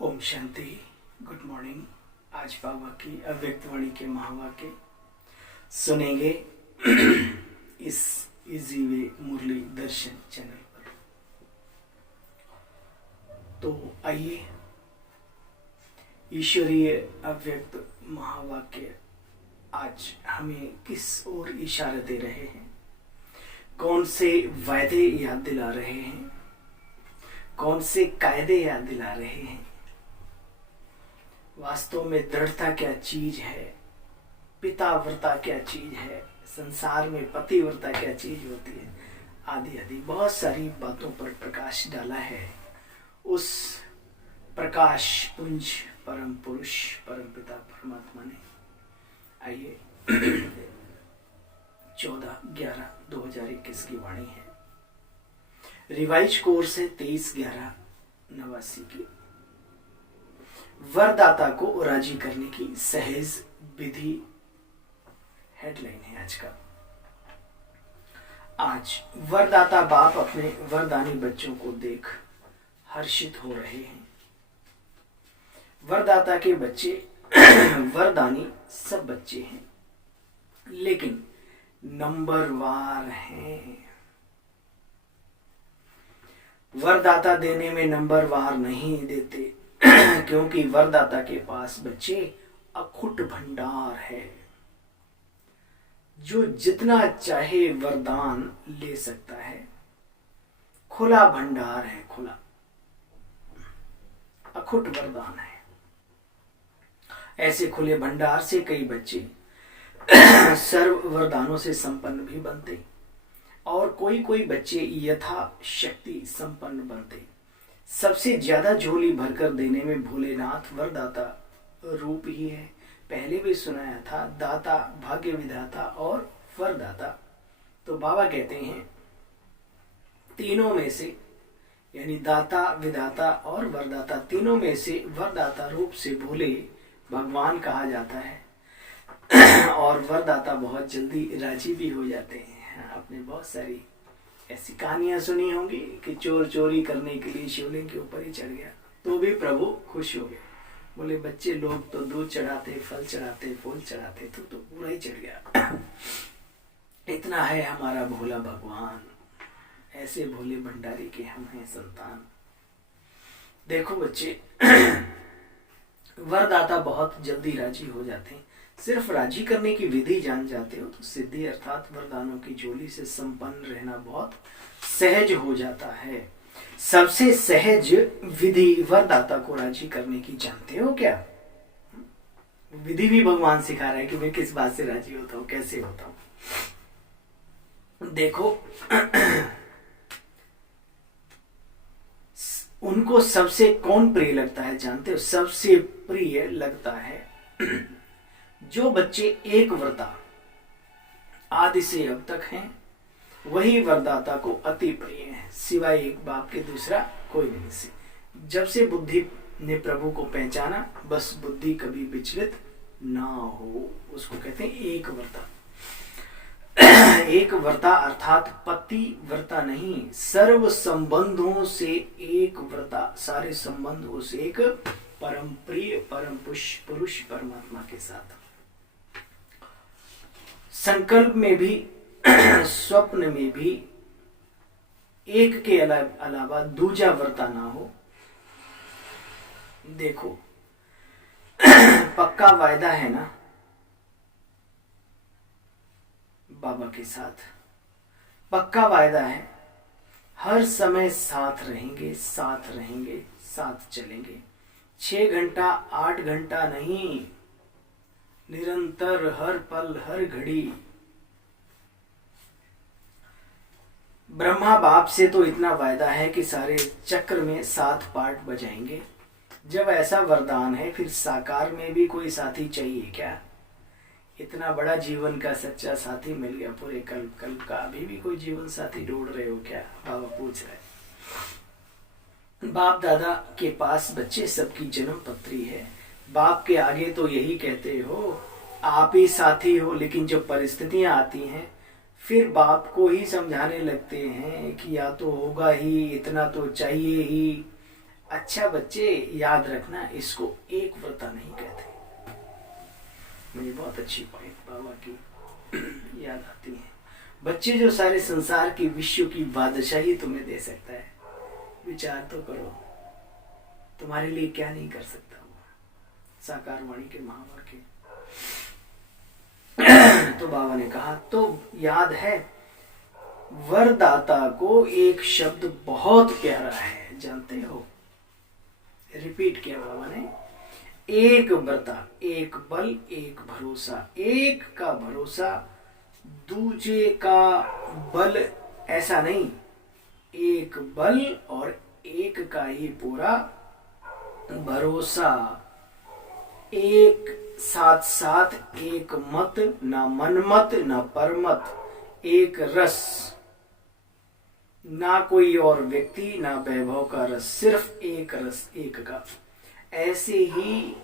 Om Shanti. Good morning. आज बाबा की अव्यक्त वाणी के महावाक्य सुनेंगे इस इजी वे मुरली दर्शन चैनल पर। तो आइए, ईश्वरीय अव्यक्त महावाक्य आज हमें किस ओर इशारा दे रहे हैं, कौन से वायदे याद दिला रहे हैं, कौन से कायदे याद दिला रहे हैं, वास्तव में दृढ़ता क्या चीज है, पिताव्रता क्या चीज है, संसार में पतिव्रता क्या चीज होती है, आदि आदि बहुत सारी बातों पर प्रकाश डाला है उस प्रकाश पुंज परम पुरुष परम पिता परमात्मा ने। आइए 14/11/2021 की वाणी है। रिवाइज कोर्स है 23/11/89 की। वरदाता को राजी करने की सहज विधि हेडलाइन है आज का। आज वरदाता बाप अपने वरदानी बच्चों को देख हर्षित हो रहे हैं। वरदाता के बच्चे वरदानी सब बच्चे हैं, लेकिन नंबरवार हैं। वरदाता देने में नंबरवार नहीं देते क्योंकि वरदाता के पास बच्चे अखुट भंडार है। जो जितना चाहे वरदान ले सकता है, खुला भंडार है, खुला अखुट वरदान है। ऐसे खुले भंडार से कई बच्चे सर्व वरदानों से संपन्न भी बनते और कोई कोई बच्चे यथा शक्ति संपन्न बनते। सबसे ज्यादा झोली भरकर देने में भोलेनाथ वरदाता रूप ही है। पहले भी सुनाया था, दाता, भाग्य विधाता और वरदाता। तो बाबा कहते हैं तीनों में से, यानी दाता, विधाता और वरदाता, तीनों में से वरदाता रूप से भोले भगवान कहा जाता है और वरदाता बहुत जल्दी राजी भी हो जाते हैं। आपने बहुत सारी ऐसी कहानियां सुनी होंगी कि चोर चोरी करने के लिए शिवलिंग के ऊपर ही चढ़ गया तो भी प्रभु खुश हो गए। बोले बच्चे लोग तो दूध चढ़ाते, फल चढ़ाते, फूल चढ़ाते, तो पूरा ही चढ़ गया। इतना है हमारा भोला भगवान। ऐसे भोले भंडारी के हम हैं संतान। देखो बच्चे, वरदाता बहुत जल्दी राजी हो जाते हैं। सिर्फ राजी करने की विधि जान जाते हो तो सिद्धि अर्थात वरदानों की झोली से संपन्न रहना बहुत सहज हो जाता है। सबसे सहज विधि वरदाता को राजी करने की जानते हो क्या? विधि भी भगवान सिखा रहा है कि मैं किस बात से राजी होता हूं, कैसे होता हूं। देखो उनको सबसे कौन प्रिय लगता है जानते हो? सबसे प्रिय लगता है जो बच्चे एक व्रता आदि से अब तक हैं, वही वरदाता को अति प्रिय है, सिवाय एक बाप के दूसरा कोई नहीं से। जब से बुद्धि ने प्रभु को पहचाना, बस बुद्धि कभी विचलित ना हो, उसको कहते हैं एक व्रता। एक व्रता अर्थात पति व्रता नहीं, सर्व संबंधों से एक व्रता, सारे संबंधों से एक परम प्रिय परम पुरुष परमात्मा के साथ। संकल्प में भी स्वप्न में भी एक के अलावा दूजा व्रता ना हो। देखो पक्का वायदा है ना बाबा के साथ, पक्का वायदा है, हर समय साथ रहेंगे, साथ रहेंगे, साथ चलेंगे। 6 घंटा 8 घंटा नहीं, निरंतर हर पल हर घड़ी। ब्रह्मा बाप से तो इतना वायदा है कि सारे चक्र में 7 पार्ट बजाएंगे। जब ऐसा वरदान है, फिर साकार में भी कोई साथी चाहिए क्या? इतना बड़ा जीवन का सच्चा साथी मिल गया पूरे कल्प का, अभी भी कोई जीवन साथी ढूंढ रहे हो क्या? बाबा पूछ रहे। बाप दादा के पास बच्चे सबकी जन्म पत्री है। बाप के आगे तो यही कहते हो आप ही साथी हो, लेकिन जब परिस्थितियां आती हैं फिर बाप को ही समझाने लगते हैं कि या तो होगा ही, इतना तो चाहिए ही, अच्छा बच्चे याद रखना, इसको एक व्रता नहीं कहते। मुझे बहुत अच्छी पॉइंट बाबा की याद आती है। बच्चे जो सारे संसार की विश्व की बादशाही तुम्हें दे सकता है, विचार तो करो तुम्हारे लिए क्या नहीं कर सकता वो साकार वाणी के महावाक्य। तो बाबा ने कहा, तो याद है वरदाता को एक शब्द बहुत प्यारा है, जानते हो? रिपीट किया बाबा ने, एक व्रता, एक बल, एक भरोसा। एक का भरोसा, दूजे का बल, ऐसा नहीं, एक बल और एक का ही पूरा भरोसा। एक साथ साथ एक मत, ना मनमत ना परमत, एक रस, ना कोई और व्यक्ति ना वैभव का रस, सिर्फ एक रस, एक का। ऐसे ही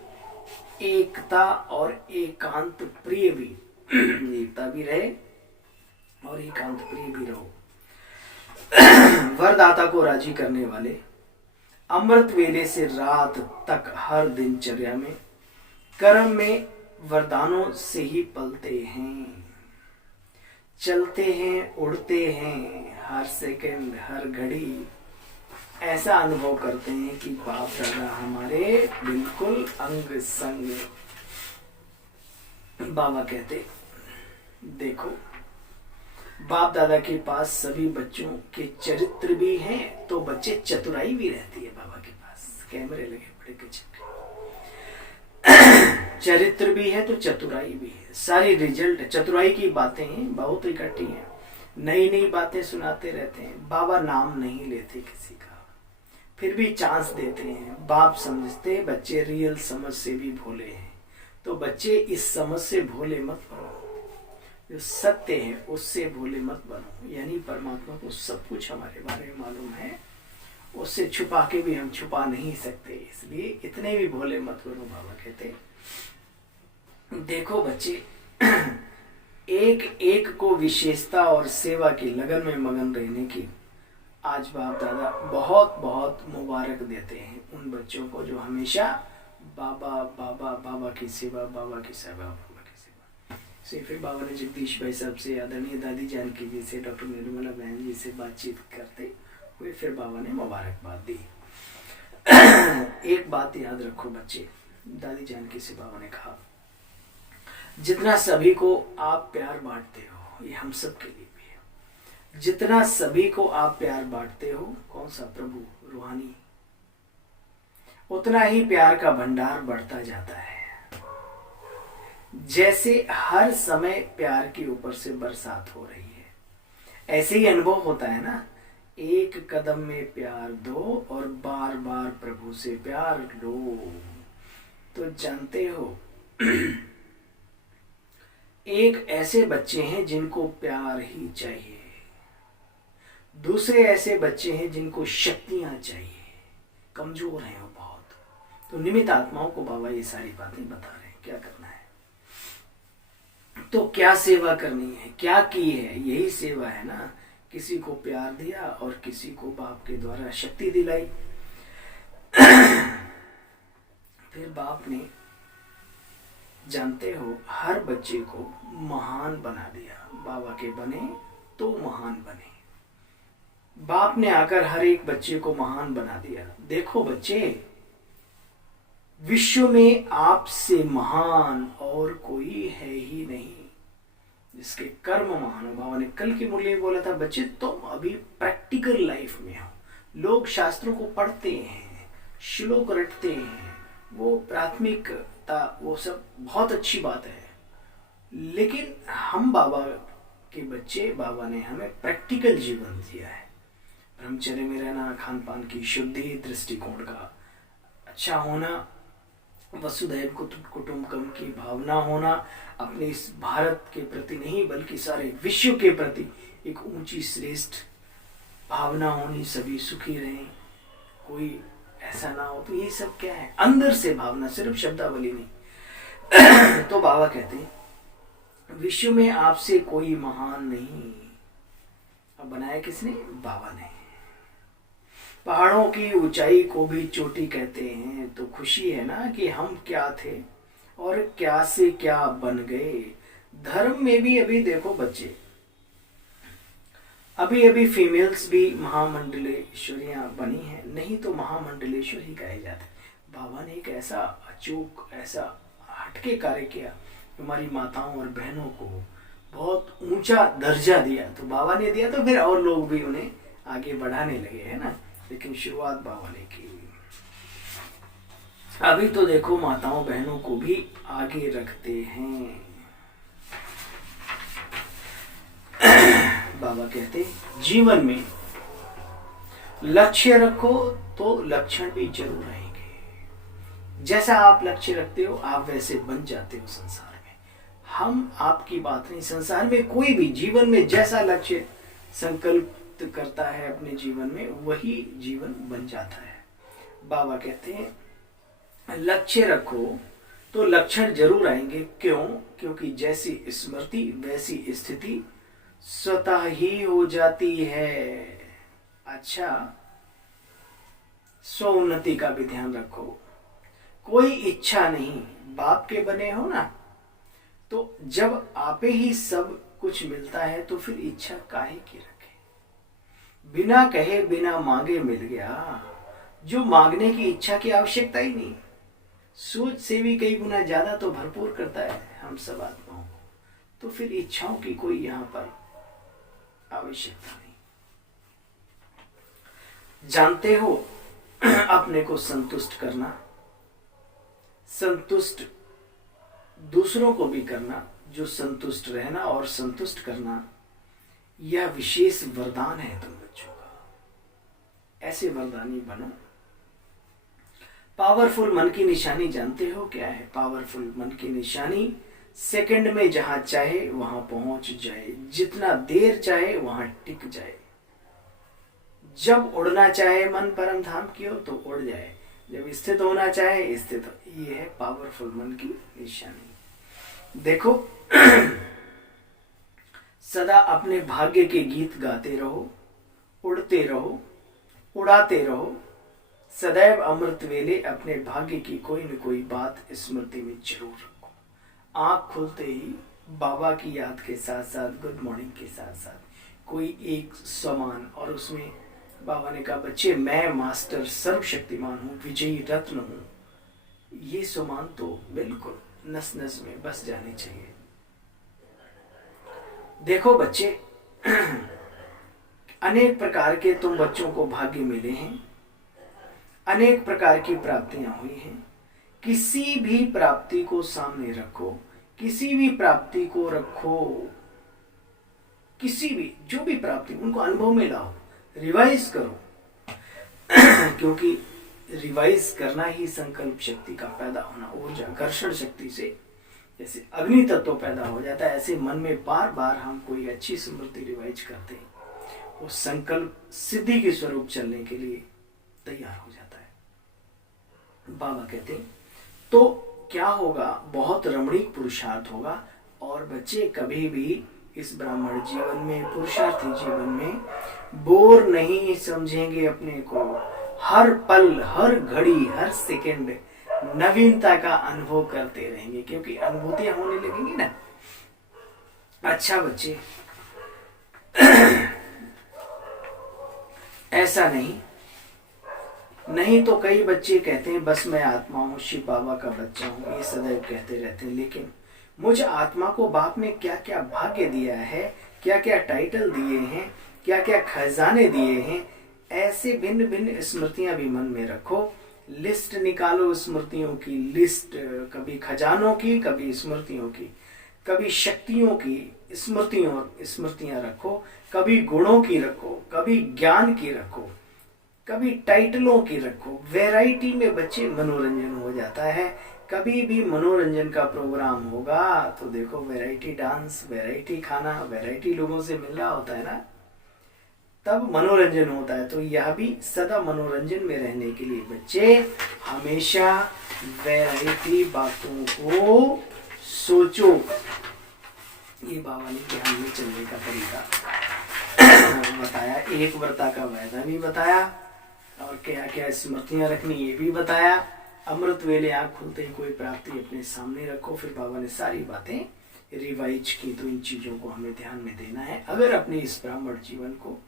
एकता और एकांत प्रिय भी, एकता भी रहे और एकांत प्रिय भी रहो। वरदाता को राजी करने वाले अमृत वेले से रात तक हर दिनचर्या में कर्म में वरदानों से ही पलते हैं, चलते हैं, उड़ते हैं, हर सेकंड हर घड़ी ऐसा अनुभव करते हैं कि बाप दादा हमारे बिल्कुल अंग संग। बाबा कहते, देखो बाप दादा के पास सभी बच्चों के चरित्र भी हैं, तो बच्चे चतुराई भी रहती है बाबा के पास। कैमरे लगे बड़े किचन के, चरित्र भी है तो चतुराई भी है। सारी रिजल्ट चतुराई की बातें हैं, बहुत इकट्ठी हैं, नई नई बातें सुनाते रहते हैं। बाबा नाम नहीं लेते किसी का, फिर भी चांस देते हैं। बाप समझते बच्चे रियल समझ से भी भोले हैं, तो बच्चे इस समझ से भोले मत बनो, जो सत्य है उससे भोले मत बनो। यानी परमात्मा को सब कुछ हमारे बारे में मालूम है, उससे छुपा के भी हम छुपा नहीं सकते, इसलिए इतने भी भोले मत बनो। बाबा कहते, देखो बच्चे, एक एक को विशेषता और सेवा की लगन में मगन रहने की आज बाप दादा बहुत बहुत मुबारक देते हैं उन बच्चों को जो हमेशा बाबा बाबा बाबा की सेवा, बाबा की सेवा, बाबा की सेवा से। फिर बाबा ने जगदीश भाई साहब से, आदरणीय दादी जानकी जी से, डॉक्टर निर्मला बहन जी से बातचीत करते हुए फिर बाबा ने मुबारकबाद दी। एक बात याद रखो बच्चे, दादी जानकी से बाबा ने कहा, जितना सभी को आप प्यार बांटते हो, ये हम सब के लिए भी है, जितना सभी को आप प्यार बांटते हो, कौन सा प्रभु रूहानी, उतना ही प्यार का भंडार बढ़ता जाता है। जैसे हर समय प्यार के ऊपर से बरसात हो रही है, ऐसे ही अनुभव होता है ना। एक कदम में प्यार दो और बार बार प्रभु से प्यार लो, तो जानते हो एक ऐसे बच्चे हैं जिनको प्यार ही चाहिए, दूसरे ऐसे बच्चे हैं जिनको शक्तियां चाहिए, कमजोर हैं वो बहुत। तो निमित्त आत्माओं को बाबा ये सारी बातें बता रहे हैं क्या करना है, तो क्या सेवा करनी है, क्या की है, यही सेवा है ना। किसी को प्यार दिया और किसी को बाप के द्वारा शक्ति दिलाई। फिर बाप ने, जानते हो, हर बच्चे को महान बना दिया। बाबा के बने तो महान बने, बाप ने आकर हर एक बच्चे को महान बना दिया। देखो बच्चे, विश्व में आपसे महान और कोई है ही नहीं, जिसके कर्म महान हो। बाबा ने कल की मुरली में बोला था, बच्चे तुम अभी प्रैक्टिकल लाइफ में हो। लोग शास्त्रों को पढ़ते हैं, श्लोक रटते हैं, वो प्राथमिकता, वो सब बहुत अच्छी बात है, लेकिन हम बाबा के बच्चे, बाबा ने हमें प्रैक्टिकल जीवन दिया है। ब्रह्मचर्य में रहना, खान पान की शुद्धि, दृष्टिकोण का अच्छा होना, वसुधैव कुटुंबकम की भावना होना, अपने इस भारत के प्रति नहीं बल्कि सारे विश्व के प्रति एक ऊंची श्रेष्ठ भावना होनी, सभी सुखी रहें, कोई ऐसा ना हो। तो ये सब क्या है, अंदर से भावना, सिर्फ शब्दावली नहीं। तो बाबा कहते हैं, विश्व में आपसे कोई महान नहीं। अब बनाया किसने? बाबा ने। पहाड़ों पहाड़ों की ऊंचाई को भी चोटी कहते हैं। तो खुशी है ना कि हम क्या थे और क्या से क्या बन गए। धर्म में भी अभी देखो बच्चे, अभी अभी फीमेल्स भी महामंडलेश्वरियां बनी हैं, नहीं तो महामंडलेश्वर ही कहे जाते। बाबा ने एक ऐसा अचूक, ऐसा हटके कार्य किया, हमारी माताओं और बहनों को बहुत ऊंचा दर्जा दिया। तो बाबा ने दिया तो फिर और लोग भी उन्हें आगे बढ़ाने लगे, है ना। लेकिन शुरुआत बाबा ने की। अभी तो देखो माताओं बहनों को भी आगे रखते हैं। बाबा कहते जीवन में लक्ष्य रखो तो लक्षण भी जरूर रहेंगे। जैसा आप लक्ष्य रखते हो आप वैसे बन जाते हो संसार में। हम आपकी बात नहीं, संसार में कोई भी जीवन में जैसा लक्ष्य संकल्प करता है अपने जीवन में वही जीवन बन जाता है। बाबा कहते हैं लक्ष्य रखो तो लक्षण जरूर आएंगे। क्यों? क्योंकि जैसी स्मृति वैसी स्थिति स्वतः ही हो जाती है। अच्छा, स्वोन्नति का भी ध्यान रखो। कोई इच्छा नहीं, बाप के बने हो ना, तो जब आपे ही सब कुछ मिलता है तो फिर इच्छा काहे की रखे। बिना कहे बिना मांगे मिल गया, जो मांगने की इच्छा की आवश्यकता ही नहीं। सोच से भी कई गुना ज्यादा तो भरपूर करता है हम सब आत्माओं को। तो फिर इच्छाओं की कोई यहाँ पर आवश्यकता नहीं। जानते हो अपने को संतुष्ट करना, संतुष्ट दूसरों को भी करना, जो संतुष्ट रहना और संतुष्ट करना, यह विशेष वरदान है तुम बच्चों का। ऐसे वरदानी बनो। पावरफुल मन की निशानी जानते हो क्या है? पावरफुल मन की निशानी सेकंड में जहां चाहे वहां पहुंच जाए, जितना देर चाहे वहां टिक जाए। जब उड़ना चाहे मन परम धाम की ओर तो उड़ जाए, जब स्थित होना चाहे स्थित हो। ये है पावरफुल मन की निशानी। देखो सदा अपने भाग्य के गीत गाते रहो, उड़ते रहो, उड़ाते रहो। सदैव अमृत वेले अपने भाग्य की कोई न कोई बात स्मृति में जरूर रखो। आंख खुलते ही बाबा की याद के साथ साथ, गुड मॉर्निंग के साथ साथ कोई एक समान, और उसमें बाबा ने कहा बच्चे मैं मास्टर सर्वशक्तिमान हूँ, विजयी रत्न हूँ। ये समान तो बिल्कुल नस नस में बस जानी चाहिए। देखो बच्चे अनेक प्रकार के तुम बच्चों को भाग्य मिले हैं, अनेक प्रकार की प्राप्तियां हुई हैं। किसी भी प्राप्ति को सामने रखो, किसी भी प्राप्ति को रखो, किसी भी जो भी प्राप्ति उनको अनुभव में लाओ, रिवाइज करो क्योंकि रिवाइज करना ही संकल्प शक्ति का पैदा होना, ऊर्जा घर्षण शक्ति से जैसे अग्नि तत्व पैदा हो जाता है, ऐसे मन में बार बार हम कोई अच्छी स्मृति रिवाइज करते हैं, वो संकल्प सिद्धि के स्वरूप चलने के लिए तैयार हो जाता है। बाबा कहते हैं तो क्या होगा, बहुत रमणीक पुरुषार्थ होगा। और बच्चे कभी भी इस ब्राह्मण जीवन में, पुरुषार्थी जीवन में बोर नहीं समझेंगे अपने को। हर पल, हर घड़ी, हर सेकंड नवीनता का अनुभव करते रहेंगे, क्योंकि अनुभूतियां होने लगेंगी ना। अच्छा बच्चे ऐसा नहीं तो कई बच्चे कहते हैं बस मैं आत्मा हूँ, शिव बाबा का बच्चा हूँ, ये सदैव कहते रहते हैं। लेकिन मुझ आत्मा को बाप ने क्या क्या भाग्य दिया है, क्या क्या टाइटल दिए हैं, क्या क्या खजाने दिए हैं, ऐसे भिन्न भिन्न स्मृतियां भी मन में रखो। लिस्ट निकालो स्मृतियों की, लिस्ट कभी खजानों की, कभी स्मृतियों की, कभी शक्तियों की स्मृतियां रखो, कभी गुणों की रखो, कभी ज्ञान की रखो, कभी टाइटलों की रखो। वैरायटी में बच्चे मनोरंजन हो जाता है। कभी भी मनोरंजन का प्रोग्राम होगा तो देखो वैरायटी डांस, वैरायटी खाना, वैरायटी लोगों से मिलना होता है ना, तब मनोरंजन होता है। तो यह भी सदा मनोरंजन में रहने के लिए बच्चे हमेशा वैरायटी बातों को सोचो। ये बाबा ने ध्यान में चलने का तरीका बताया, एक व्रता का वायदा भी बताया, और क्या क्या स्मृतियां रखनी ये भी बताया। अमृत वेले आँख खुलते ही कोई प्राप्ति अपने सामने रखो। फिर बाबा ने सारी बातें रिवाइज की। तो इन चीज़ों को हमें ध्यान में देना है अगर अपने इस ब्राह्मण जीवन को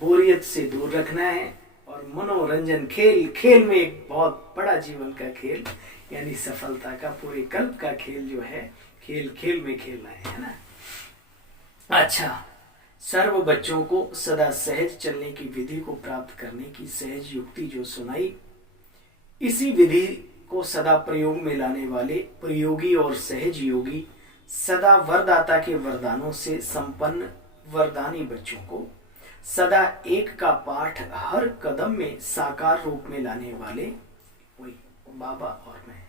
बोरियत से दूर रखना है। और मनोरंजन खेल खेल में एक बहुत बड़ा जीवन का खेल यानी सफलता का पूरे कल्प का खेल जो है खेल खेल में खेलना है ना। अच्छा, सर्व बच्चों को सदा सहज चलने की विधि को प्राप्त करने की सहज युक्ति जो सुनाई, इसी विधि को सदा प्रयोग में लाने वाले प्रयोगी और सहज योगी सदा वरदाता के वरदानों से संपन्न वरदानी बच्चों को सदा एक का पाठ हर कदम में साकार रूप में लाने वाले, वही बाबा और मैं,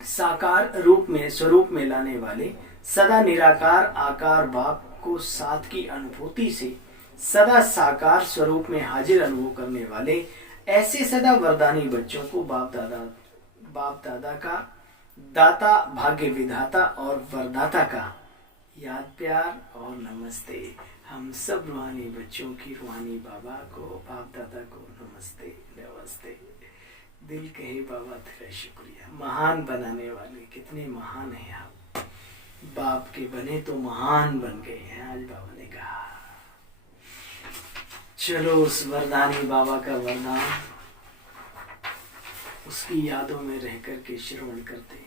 साकार रूप में स्वरूप में लाने वाले सदा निराकार आकार बाप को साथ की अनुभूति से सदा साकार स्वरूप में हाजिर अनुभव करने वाले ऐसे सदा वरदानी बच्चों को बाप दादा का दाता भाग्य विधाता और वरदाता का याद प्यार और नमस्ते। हम सब रूहानी बच्चों की रूहानी बाबा को बाप दादा को नमस्ते नमस्ते। दिल कहे बाबा तेरा शुक्रिया। महान बनाने वाले, कितने महान हैं आप। बाप के बने तो महान बन गए हैं आज बाबा ने कहा। चलो उस वरदानी बाबा का वरदान उसकी यादों में रह कर के श्रवण करते हैं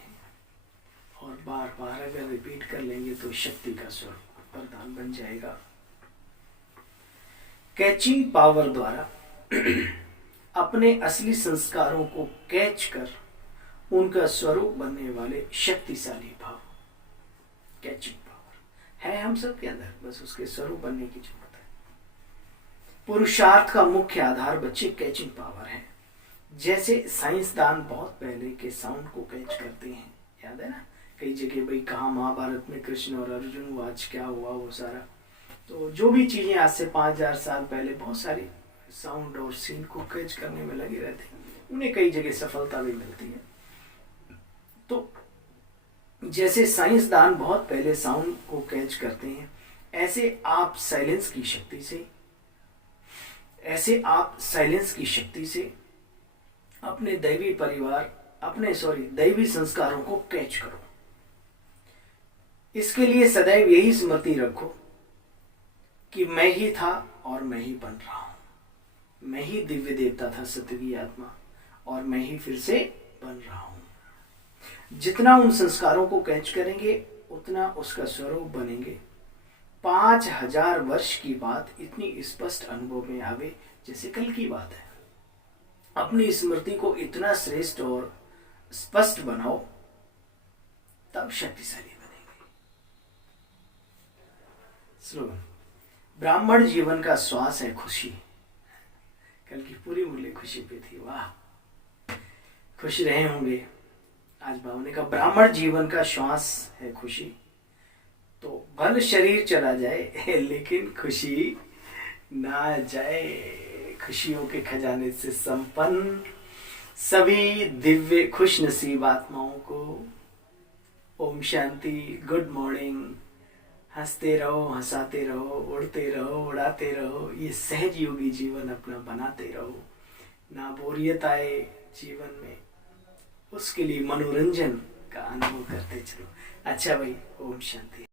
और बार बार अगर रिपीट कर लेंगे तो शक्ति का स्वरूप वरदान बन जाएगा। कैचिंग पावर द्वारा अपने असली संस्कारों को कैच कर उनका स्वरूप बनने वाले शक्तिशाली भाव। कैचिंग पावर है हम सब के अंदर, बस उसके स्वरूप बनने की जरूरत है। पुरुषार्थ का मुख्य आधार बच्चे कैचिंग पावर है। जैसे साइंसदान बहुत पहले के साउंड को कैच करते हैं, याद है ना कई जगह भाई कहा महाभारत में कृष्ण और अर्जुन आज क्या हुआ वो सारा, तो जो भी चीजें आज से 5000 साल पहले बहुत सारी साउंड और सीन को कैच करने में लगे रहते हैं, उन्हें कई जगह सफलता भी मिलती है। तो जैसे साइंसदान बहुत पहले साउंड को कैच करते हैं, ऐसे आप साइलेंस की शक्ति से अपने दैवी परिवार दैवी संस्कारों को कैच करो। इसके लिए सदैव यही स्मृति रखो कि मैं ही था और मैं ही बन रहा हूं। मैं ही दिव्य देवता था, सत्य की आत्मा, और मैं ही फिर से बन रहा हूं। जितना उन संस्कारों को कैच करेंगे उतना उसका स्वरूप बनेंगे। 5000 वर्ष की बात इतनी स्पष्ट अनुभव में आवे जैसे कल की बात है। अपनी स्मृति को इतना श्रेष्ठ और स्पष्ट बनाओ, तब शक्तिशाली बनेंगे। स्लोगन, ब्राह्मण जीवन का श्वास है खुशी। कल की पूरी मुरली खुशी पे थी, वाह, खुश रहे होंगे। आज बाबा ने कहा ब्राह्मण जीवन का श्वास है खुशी। तो भल शरीर चला जाए लेकिन खुशी ना जाए। खुशियों के खजाने से संपन्न सभी दिव्य खुश नसीब आत्माओं को ओम शांति, गुड मॉर्निंग। हंसते रहो, हंसाते रहो, उड़ते रहो, उड़ाते रहो। ये सहज योगी जीवन अपना बनाते रहो, ना बोरियत आए जीवन में, उसके लिए मनोरंजन का अनुभव करते चलो। अच्छा भाई, ओम शांति।